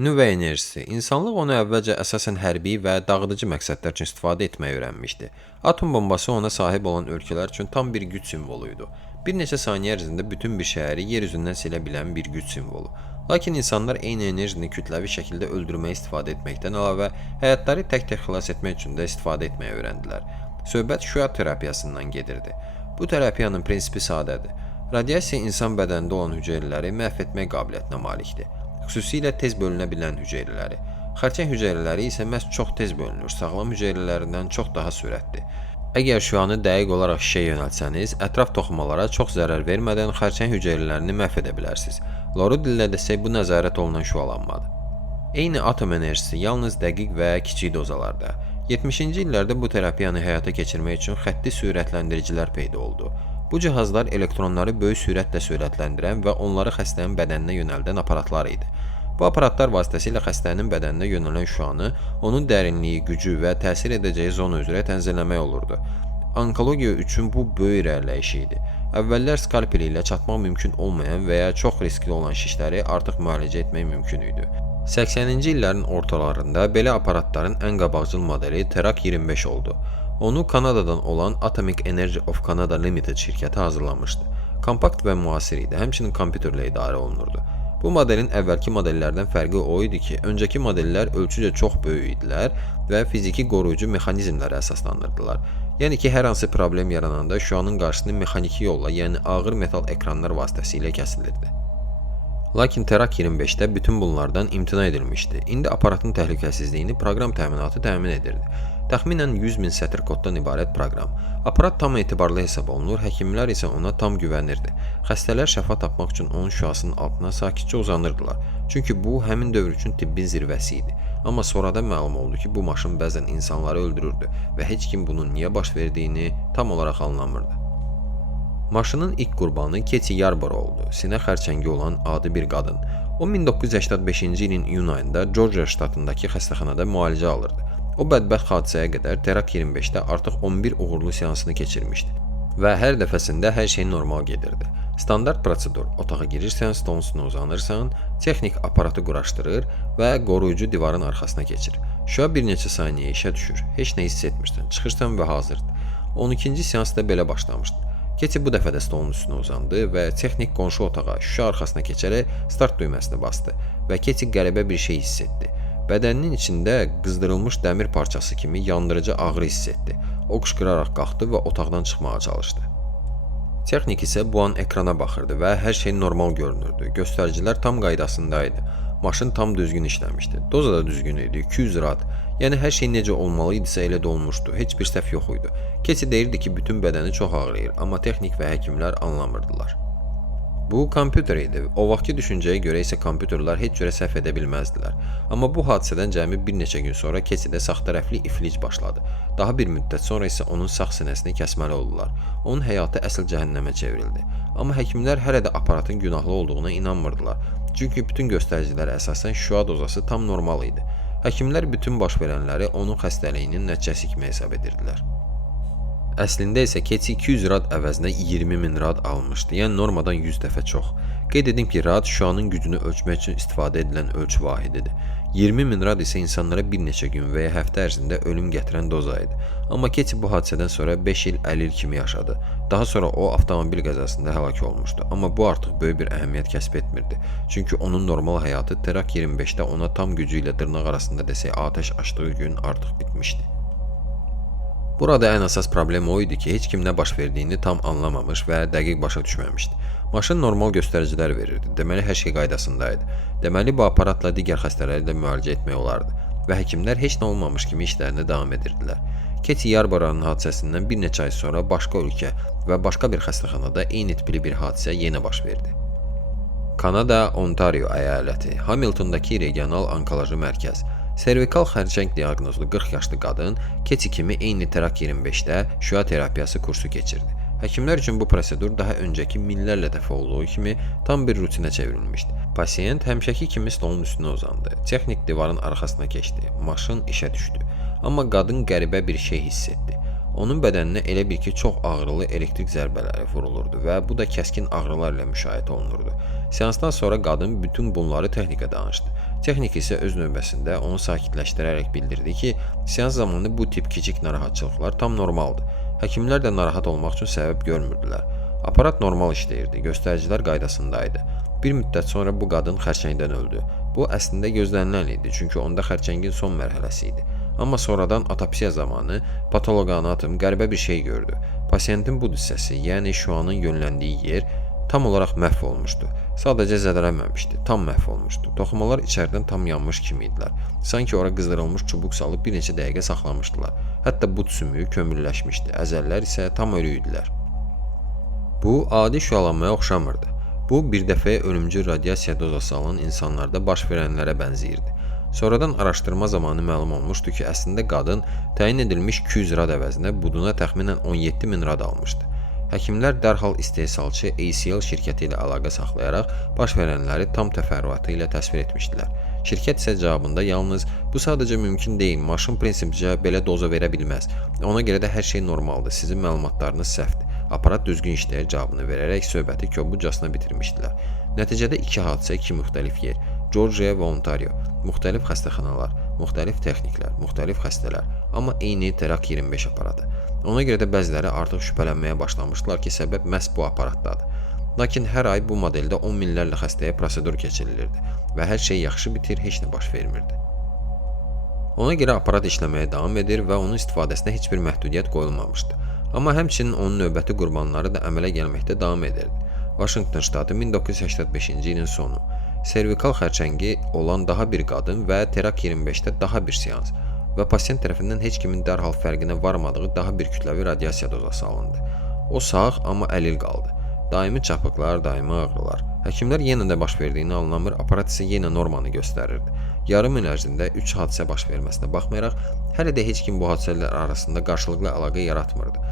Nüvə enerjisi. İnsanlıq onu əvvəlcə əsasən hərbi və dağıdıcı məqsədlər üçün istifadə etməyi öyrənmişdi. Atom bombası ona sahib olan ölkələr üçün tam bir güc simvolu idi. Bir neçə saniyə ərzində bütün bir şəhəri yer üzündən silə bilən bir güc simvolu. Lakin insanlar eyni enerjini kütləvi şəkildə öldürməyə istifadə etməkdən əlavə, həyatları tək-tək xilas etmək üçün də istifadə etməyi öyrəndilər. Söhbət şüa terapiyasından gedirdi. Bu terapiyanın prinsipi sadədir. Radiasiya insan bədənində olan hüceyrələri məhv etmək qabiliyyətinə malikdir. Xüsusilə tez bölünə bilən hüceyrələri. Xərçəng hüceyrələri isə məhz çox tez bölünür, sağlam hüceyrələrindən çox daha sürətli. Əgər şüanı dəqiq olaraq şişəyə yönəltsəniz, ətraf toxumalara çox zərər vermədən xərçəng hüceyrələrini məhv edə bilərsiniz. Loru dillə desək, bu nəzarət olunan şüalanmadır. Eyni atom enerjisi yalnız dəqiq və kiçik dozalarda. 70-ci illərdə bu terapiyanı həyata keçirmək üçün xətti sürətləndiricilər peyda oldu. Bu cihazlar elektronları böyük sürətlə sürətləndirən və onları xəstənin bədəninə yönəldən aparatlar idi. Bu aparatlar vasitəsilə xəstənin bədəninə yönələn şüanı, onun dərinliyi, gücü və təsir edəcəyi zona üzrə tənzimləmək olurdu. Onkologiya üçün bu böyük irəliləyiş idi. Əvvəllər skalpel ilə çatmaq mümkün olmayan və ya çox riskli olan şişləri artıq müalicə etmək mümkün idi. 80-ci illərin ortalarında belə aparatların ən qabaqcıl modeli Terak 25 oldu. Onu Kanadadan olan Atomic Energy of Canada Limited şirkəti hazırlamışdı. Kompakt və müasir idi, həmçinin kompüterlə idarə olunurdu. Bu modelin əvvəlki modellərdən fərqi o idi ki, öncəki modellər ölçücə çox böyük idilər və fiziki qoruyucu mexanizmlərə əsaslanırdılar. Yəni ki, hər hansı problem yarananda şüanın qarşısını mexaniki yolla, yəni ağır metal ekranlar vasitəsilə kəsilirdi. Lakin Terak 25-də bütün bunlardan imtina edilmişdi. İndi aparatın təhlükəsizliyini proqram təminatı təmin edirdi. Təxminən 100.000 sətr koddan ibarət proqram. Aparat tam etibarlı hesab olunur, həkimlər isə ona tam güvənirdi. Xəstələr şəfa tapmaq üçün onun şüasının altına sakitcə uzanırdılar. Çünki bu, həmin dövr üçün tibbin zirvəsi idi. Amma sonradan məlum oldu ki, bu maşın bəzən insanları öldürürdü və heç kim bunun niyə baş verdiyini tam olaraq anlamırdı. Maşının ilk qurbanı Keti Yarborough oldu, sinə xərçəngi olan adi bir qadın. O 1985-ci ilin iyun ayında Georgia ştatındakı xəstəxanada müalicə alırdı. O bədbəxt hadisəyə qədər Terak 25-də artıq 11 uğurlu seansını keçirmişdi və hər dəfəsində hər şey normal gedirdi. Standart prosedur: otağa girirsən, stolun üstünə uzanırsan, texnik aparatı quraşdırır və qoruyucu divarın arxasına keçir. Şüa bir neçə saniyə işə düşür, heç nə hiss etmirsən, çıxırsan və hazırdır. 12-ci seans da belə başlamışdı. Keti bu dəfə də stolun üstünə uzandı və texnik qonşu otağa şüşə arxasına keçərək start düyməsini bastı və Keti qəribə bir şey hiss etdi. Bədəninin içində qızdırılmış dəmir parçası kimi yandırıcı ağrı hiss etdi. O qışqıraraq qalxdı və otaqdan çıxmağa çalışdı. Texnik isə bu an ekrana baxırdı və hər şey normal görünürdü. Göstəricilər tam qaydasındaydı. Maşın tam düzgün işləmişdi. Doza da düzgün idi, 200 rad. Yəni hər şey necə olmalı idisə elə də olmuşdu. Heç bir səhv yox idi. Keti deyirdi ki, bütün bədəni çox ağrıyır, amma texnik və həkimlər anlamırdılar. Bu kompüter idi. O vaxtki düşüncəyə görə isə kompüterlər heç cürə səhv edə bilməzdilər. Amma bu hadisədən cəmi bir neçə gün sonra Ketidə saxtarəfli iflic başladı. Daha bir müddət sonra isə onun sağ sinəsini kəsməli oldular. Onun həyatı əsl cəhənnəmə çevrildi. Amma həkimlər hələ də aparatın günahlı olduğuna inanmırdılar. Çünki bütün göstəricilərə əsasən şüa dozası tam normal idi. Həkimlər bütün baş verənləri onun xəstəliyinin nəticəsi kimi hesab edirdilər. Əslində isə Keti 200 rad əvəzinə 20.000 rad almışdı, yəni normadan 100 dəfə çox. Qeyd edim ki, rad şüanın gücünü ölçmək üçün istifadə edilən ölçü vahididir. 20.000 rad isə insanlara bir neçə gün və ya həftə ərzində ölüm gətirən doza idi. Amma Keti bu hadisədən sonra 5 il 50 il kimi yaşadı. Daha sonra o avtomobil qəzasında həlak olmuşdu. Amma bu artıq böyük bir əhəmiyyət kəsb etmirdi. Çünki onun normal həyatı Terak 25-də ona tam gücü ilə dırnaq arasında desək atəş açdığı gün artıq bitmişdi. Burada ən əsas problem o idi ki, heç kim nə baş verdiyini tam anlamamış və dəqiq başa düşməmişdi. Maşın normal göstəricilər verirdi, deməli hər şey qaydasındaydı. Deməli bu aparatla digər xəstələri də müalicə etmək olardı və həkimlər heç nə olmamış kimi işlərinə davam edirdilər. Keti Yarborough'un hadisəsindən bir neçə ay sonra başqa ölkə və başqa bir xəstəxanada eyni tipli bir hadisə yenə baş verdi. Kanada, Ontario əyaləti, Hamiltondakı regional onkoloji mərkəz. Servikal xərçəng diaqnozlu 40 yaşlı qadın Keti kimi eyni Terak 25-də şüa terapiyası kursu keçirdi. Həkimlər üçün bu prosedur daha öncəki minlərlə dəfə olduğu kimi tam bir rutinə çevrilmişdi. Pasiyent həmişəki kimi stolun üstünə uzandı. Texnik divarın arxasına keçdi. Maşın işə düşdü. Amma qadın qəribə bir şey hiss etdi. Onun bədəninə elə bil ki, çox ağrılı elektrik zərbələri vurulurdu və bu da kəskin ağrılar ilə müşahidə olunurdu. Seansdan sonra qadın bütün bunları texnikə danışdı. Texnik isə öz növbəsində onu sakitləşdirərək bildirdi ki, seans zamanı bu tip kiçik narahatçılıqlar tam normaldır. Həkimlər də narahat olmaq üçün səbəb görmürdülər. Aparat normal işləyirdi, göstəricilər qaydasındaydı. Bir müddət sonra bu qadın xərçəngdən öldü. Bu əslində gözlənilən idi, çünki onda xərçəngin son mərhələsi idi. Amma sonradan otopsiya zamanı patoloqanatom qəribə bir şey gördü. Pasiyentin bud hissəsi, yəni şüanın yönləndiyi yer tam olaraq məhv olmuşdu. Sadəcə zədələnməmişdi, tam məhv olmuşdu. Toxumalar içəridən tam yanmış kimi idilər. Sanki ora qızdırılmış çubuq salıb bir neçə dəqiqə saxlamışdılar. Hətta bud sümüyü kömürləşmişdi, əzəllər isə tam ölü idilər. Bu, adi şüalanmaya oxşamırdı. Bu, bir dəfəyə ölümcül radiasiya dozası alan insanlarda baş verənlərə bənzəyirdi. Sonradan araşdırma zamanı məlum olmuşdu ki, əslində qadın təyin edilmiş 200 rad əvəzinə buduna təxminən 17.000 rad almışdı. Həkimlər dərhal istehsalçı ACL şirkəti ilə əlaqə saxlayaraq baş verənləri tam təfərrüatı ilə təsvir etmişdilər. Şirkət isə cavabında yalnız bu sadəcə mümkün deyil, maşın prinsipcə belə doza verə bilməz. Ona görə də hər şey normaldır, sizin məlumatlarınız səhvdir. Aparat düzgün işləyir cavabını verərək söhbəti kobudcasına bitirmişdilər. Nəticədə iki hadisə, iki müxtəlif yer, Georgia və Ontario, müxtəlif xəstəxanalar, müxtəlif texniklər, müxtəlif xəstələr, amma eyni Terak 25 aparatı. Ona görə də bəziləri artıq şübhələnməyə başlamışdılar ki, səbəb məhz bu aparatdadır. Lakin hər ay bu modeldə 10 minlərlə xəstəyə prosedur keçirilirdi və hər şey yaxşı bitir, heç nə baş vermirdi. Ona görə aparat işləməyə davam edir və onun istifadəsinə heç bir məhdudiyyət qoyulmamışdı. Amma həmçinin onun növbəti qurbanları da əmələ gəlməkdə davam edirdi. Washington ştatı 1985-ci ilin sonu. Servikal xərçəngi olan daha bir qadın və Terak 25-də daha bir seans və pasiyent tərəfindən heç kimin dərhal fərqinə varmadığı daha bir kütləvi radiasiya dozası alındı. O sağ, amma əlil qaldı. Daimi çapıqlar, daimi ağrılar. Həkimlər yenə də baş verdiyini anlamır, aparat isə yenə normanı göstərirdi. Yarım il ərzində 3 hadisə baş verməsinə baxmayaraq, hələ də heç kim bu hadisələr arasında qarşılıqlı əlaqə yaratmırdı.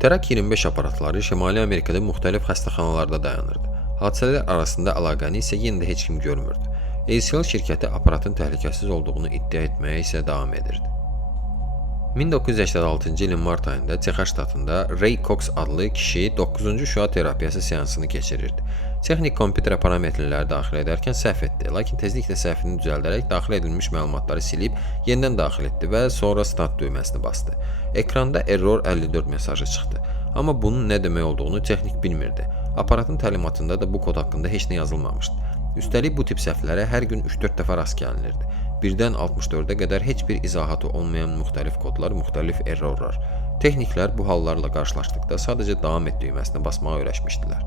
Terak 25 aparatları Şimali Amerikada müxtəlif xəstəxanalarda dayanırdı. Hadisələr arasında əlaqəni isə yenə də heç kim görmürdü. ACL şirkəti aparatın təhlükəsiz olduğunu iddia etməyə isə davam edirdi. 1986-cı ilin mart ayında Texas ştatında Ray Cox adlı kişi 9-cu şüa terapiyası seansını keçirirdi. Texnik kompüterə parametrləri daxil edərkən səhv etdi, lakin tezliklə səhvini düzəldərək daxil edilmiş məlumatları silib yenidən daxil etdi və sonra start düyməsini bastı. Ekranda error 54 mesajı çıxdı. Amma bunun nə demək olduğunu texnik bilmirdi. Aparatın təlimatında da bu kod haqqında heç nə yazılmamışdı. Üstəlik bu tip səhvlərə hər gün 3-4 dəfə rast gəlinirdi. Birdən 64-ə qədər heç bir izahatı olmayan müxtəlif kodlar, müxtəlif errorlar. Texniklər bu hallarla qarşılaşdıqda sadəcə davam et düyməsini basmağa öyrəşmişdilər.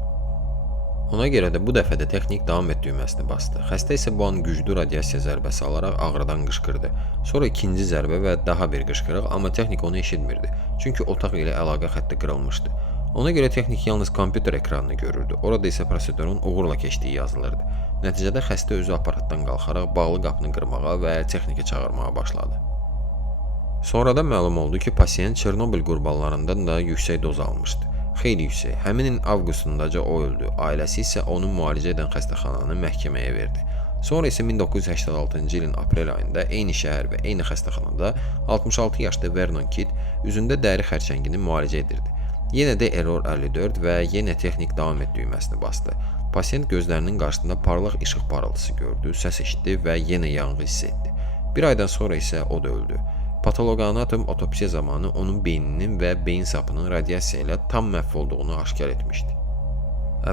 Ona görə də bu dəfə də texnik davam et düyməsini bastı. Xəstə isə bu an güclü radiasiya zərbəsi alaraq ağrıdan qışqırdı. Sonra ikinci zərbə və daha bir qışqırıq, amma texnik onu eşitmirdi. Çünki otaq ilə əlaqə xətti qırılmışdı. Ona görə texnik yalnız kompüter ekranını görürdü. Orada isə prosedurun uğurla keçdiyi yazılırdı. Nəticədə xəstə özü aparatdan qalxaraq bağlı qapını qırmağa və texniki çağırmağa başladı. Sonradan məlum oldu ki, pasiyent Çernobıl qurbanlarından da yüksək doz almışdı. Xeyli yüksək. Həmin ilin avqustundaca o öldü. Ailəsi isə onun müalicə edən xəstəxananı məhkəməyə verdi. Sonra isə 1986-cı ilin aprel ayında eyni şəhər və eyni xəstəxanada 66 yaşlı Vernon Kidd üzündə dəri xərçəngini müalicə edirdi. Yenə də error 54 və yenə texnik davam et düyməsini bastı. Pasiyent gözlərinin qarşısında parlaq işıq parıltısı gördü, səs eşitdi və yenə yanğı hiss etdi. Bir aydan sonra isə o da öldü. Patoloqanatom otopsiya zamanı onun beyninin və beyin sapının radiasiya ilə tam məhv olduğunu aşkar etmişdi.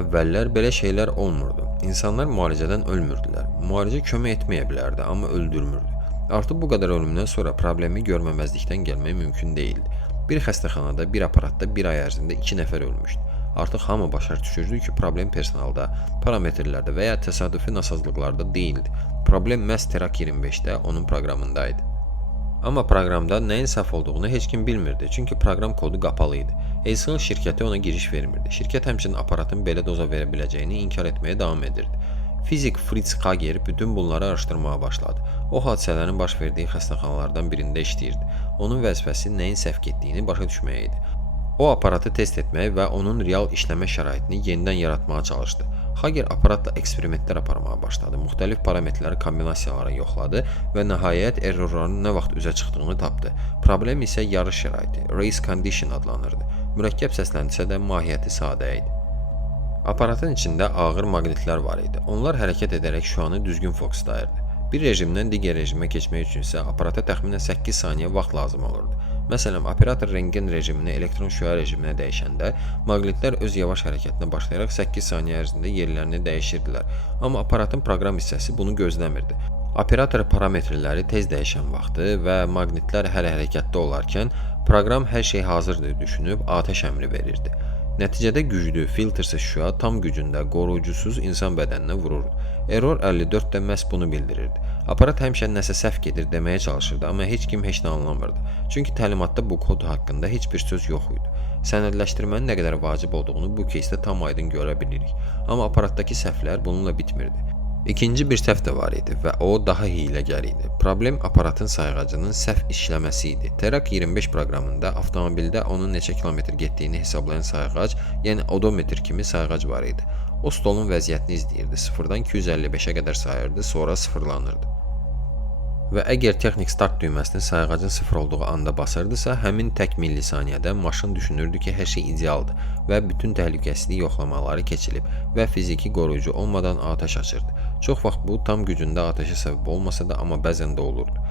Əvvəllər belə şeylər olmurdu. İnsanlar müalicədən ölmürdülər. Müalicə kömək etməyə bilərdi, amma öldürmürdü. Artıq bu qədər ölümdən sonra problemi görməməzlikdən gəlmək mümkün deyildi. Bir xəstəxanada, bir aparatda bir ay ərzində 2 nəfər ölmüşdü. Artıq hamı başa düşürdü ki, problem personalda, parametrlərdə və ya təsadüfi nasazlıqlarda deyildi. Problem məhz Terak 25-də onun proqramındaydı. Amma proqramda nəyin səhv olduğunu heç kim bilmirdi, çünki proqram kodu qapalı idi. ACL şirkəti ona giriş vermirdi. Şirkət həmçinin aparatın belə doza verə biləcəyini inkar etməyə davam edirdi. Fizik Fritz Kager bütün bunları araşdırmağa başladı. O hadisələrin baş verdiyi xəstəxanalardan birində işləyirdi. Onun vəzifəsi nəyin səhv getdiyini başa düşməyə idi. O aparatı test etməyə və onun real işləmə şəraitini yenidən yaratmağa çalışdı. Hager aparatla eksperimentlər aparmağa başladı. Müxtəlif parametrləri kombinasiyalara yoxladı və nəhayət errorların nə vaxt üzə çıxdığını tapdı. Problem isə yarış şəraiti, race condition adlanırdı. Mürəkkəb səslənsə də mahiyyəti sadə idi. Aparatın içində ağır maqnitlər var idi. Onlar hərəkət edərək şüanı düzgün fokuslayırdı. Bir rejimdən digər rejimə keçmək üçün isə aparata təxminən 8 saniyə vaxt lazım olurdu. Məsələn, operator rentgen rejimini elektron şüa rejiminə dəyişəndə maqnitlər öz yavaş hərəkətinə başlayaraq 8 saniyə ərzində yerlərini dəyişirdilər. Amma aparatın proqram hissəsi bunu gözləmirdi. Operator parametrləri tez dəyişən vaxtı və maqnitlər hər hərəkətdə olarkən proqram hər şey hazırdır düşünüb atəş əmri verirdi. Nəticədə güclü, filtrsiz şüa tam gücündə qoruyucusuz insan bədəninə vururdu. Error 54 də məhz bunu bildirirdi. Aparat həmişə nəsə səhv gedir deməyə çalışırdı, amma heç kim heç nə anlamırdı. Çünki təlimatda bu kod haqqında heç bir söz yox idi. Sənədləşdirmənin nə qədər vacib olduğunu bu keysdə tam aydın görə bilirik. Amma aparatdakı səhvlər bununla bitmirdi. İkinci bir səhv də var idi və o daha hiyləgər idi. Problem aparatın sayğacının səhv işləməsi idi. Terak 25 proqramında avtomobildə onun neçə kilometr getdiyini hesablayan sayğac, yəni odometr kimi sayğac var idi. O stolun vəziyyətini izləyirdi. 0-dan 255-ə qədər sayırdı, sonra sıfırlanırdı. Və əgər texnik start düyməsini sayğacın sıfır olduğu anda basırdısa, həmin tək millisaniyədə maşın düşünürdü ki, hər şey idealdır və bütün təhlükəsizlik yoxlamaları keçilib və fiziki qoruyucu olmadan atəş açırdı. Çox vaxt bu tam gücündə atəşə səbəb olmasa da, amma bəzən də olurdu.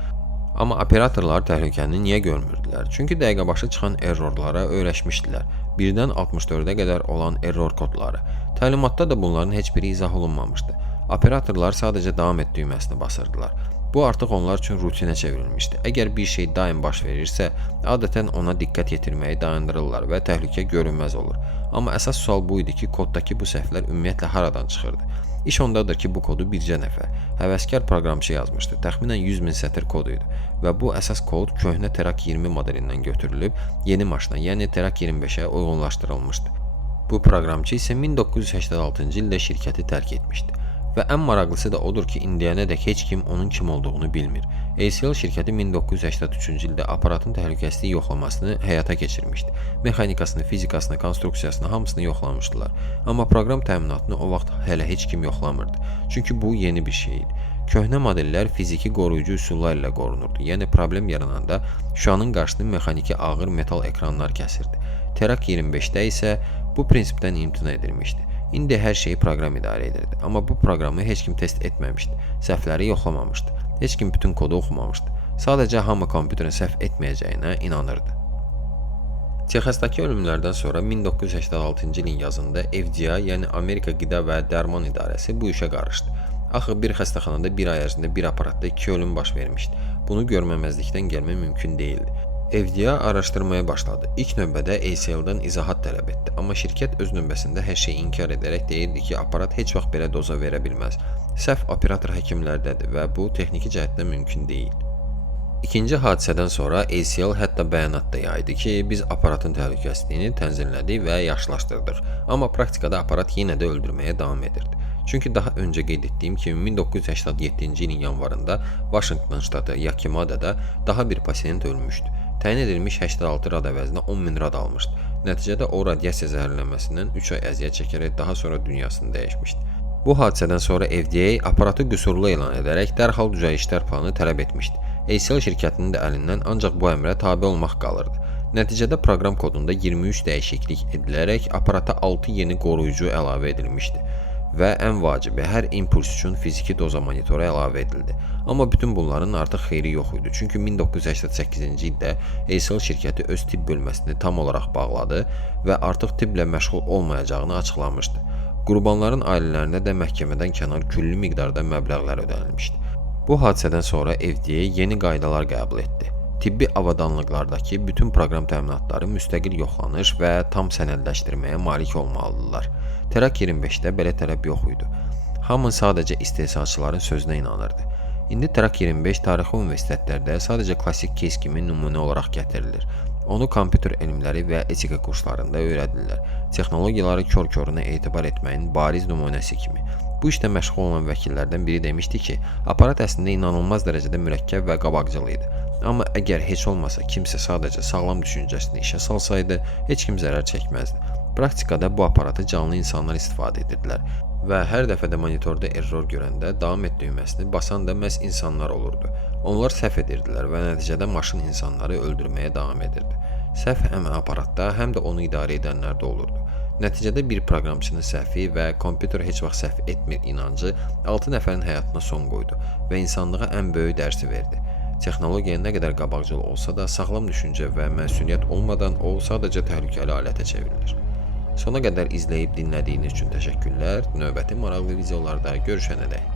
Amma operatorlar təhlükəni niyə görmürdülər? Çünki dəqiqəbaşı çıxan errorlara öyrəşmişdilər. 1-dən 64-ə qədər olan error kodları. Təlimatda da bunların heç biri izah olunmamışdı. Operatorlar sadəcə davam et düyməsini basırdılar. Bu artıq onlar üçün rutinə çevrilmişdi. Əgər bir şey daim baş verirsə, adətən ona diqqət yetirməyi dayandırırlar və təhlükə görünməz olur. Amma əsas sual bu idi ki, koddakı bu səhvlər ümumiyyətlə haradan çıxırdı? İş ondadır ki, bu kodu bircə nəfər, həvəskar proqramçı yazmışdı. Təxminən 100.000 sətr kod idi və bu əsas kod köhnə Terak 20 modelindən götürülüb, yeni maşına, yəni Terak 25-ə uyğunlaşdırılmışdı. Bu proqramçı isə 1986-cı ildə şirkəti tərk etmişdi. Və ən maraqlısı da odur ki, indiyənədək heç kim onun kim olduğunu bilmir. ACL şirkəti 1983-cü ildə aparatın təhlükəsizlik yoxlamasını həyata keçirmişdi. Mexanikasını, fizikasını, konstruksiyasını hamısını yoxlamışdılar. Amma proqram təminatını o vaxt hələ heç kim yoxlamırdı. Çünki bu yeni bir şey idi. Köhnə modellər fiziki qoruyucu üsullar ilə qorunurdu. Yəni problem yarananda şüanın qarşısını mexaniki ağır metal ekranlar kəsirdi. Terak 25-də isə bu prinsipdən imtina edilmişdi. İndi hər şeyi proqram idarə edirdi. Amma bu proqramı heç kim test etməmişdi. Səhvləri yoxlamamışdı. Heç kim bütün kodu oxumamışdı. Sadəcə hamı kompüterin səhv etməyəcəyinə inanırdı. Texasdakı ölümlərdən sonra 1986-cı ilin yazında FDA, yəni Amerika Qida və Dərman İdarəsi bu işə qarışdı. Axı bir xəstəxanada bir ay ərzində bir aparatda 2 ölüm baş vermişdi. Bunu görməməzlikdən gəlmək mümkün deyildi. FDA araşdırmaya başladı. İlk növbədə ACL-dan izahat tələb etdi. Amma şirkət öz növbəsində hər şeyi inkar edərək deyirdi ki, aparat heç vaxt belə doza verə bilməz. Səhv operator həkimlərdədir və bu texniki cəhətdən mümkün deyil. İkinci hadisədən sonra ACL hətta bəyanat da yaydı ki, biz aparatın təhlükəsizliyini tənzimlədik və yaxşılaşdırdıq. Amma praktikada aparat yenə də öldürməyə davam edirdi. Çünki daha öncə qeyd etdiyim kimi 1987-ci ilin yanvarında Washington ştatı Yakimada'da daha bir pasiyent ölmüşdü. Təyin edilmiş 86 rad əvəzinə 10.000 rad almışdı. Nəticədə o radiasiya zəhərlənməsindən 3 ay əziyyət çəkərək daha sonra dünyasını dəyişmişdi. Bu hadisədən sonra FDA aparatı qüsurlu elan edərək dərhal düzəlişlər planı tələb etmişdi. ACL şirkətinin də əlindən ancaq bu əmrə tabe olmaq qalırdı. Nəticədə proqram kodunda 23 dəyişiklik edilərək aparata 6 yeni qoruyucu əlavə edilmişdi. Və ən vacibi, hər impuls üçün fiziki doza monitoru əlavə edildi. Amma bütün bunların artıq xeyri yox idi. Çünki 1988-ci ildə ACL şirkəti öz tibb bölməsini tam olaraq bağladı və artıq tibblə məşğul olmayacağını açıqlamışdı. Qurbanların ailələrinə də məhkəmədən kənar küllü miqdarda məbləğlər ödənilmişdi. Bu hadisədən sonra FDA yeni qaydalar qəbul etdi. Tibbi avadanlıqlardakı bütün proqram təminatları müstəqil yoxlanır və tam sənədləşdirməyə malik olmalıdırlar. Terak 25-də belə tələb yox idi. Hamı sadəcə istehsalçıların sözünə inanırdı. İndi Terak 25 tarixi universitetlərdə sadəcə klassik keys kimi nümunə olaraq gətirilir. Onu kompüter elmləri və etika kurslarında öyrədirlər. Texnologiyaları kör-körünə etibar etməyin bariz nümunəsi kimi. Bu işdə məşğul olan vəkillərdən biri demişdi ki, aparat əslində inanılmaz dərəcədə mürəkkəb və qabaqcıl idi. Amma əgər heç olmasa kimsə sadəcə sağlam düşüncəsini işə salsaydı, heç kim zərər çəkməzdi. Praktikada bu aparatı canlı insanlar istifadə edirdilər və hər dəfə də monitorda error görəndə davam et düyməsini basan da məhz insanlar olurdu. Onlar səhv edirdilər və nəticədə maşın insanları öldürməyə davam edirdi. Səhv həm aparatda, həm də onu idarə edənlərdə olurdu. Nəticədə bir proqramçının səhvi və kompüter heç vaxt səhv etmir inancı 6 nəfərin həyatına son qoydu və insanlığa ən böyük dərsi verdi. Texnologiya nə qədər qabaqcıl olsa da, sağlam düşüncə və məsuliyyət olmadan o sadəcə təhlükəli alətə çevrilir. Sona qədər izləyib dinlədiyiniz üçün təşəkkürlər. Növbəti maraqlı videolarda görüşənədək.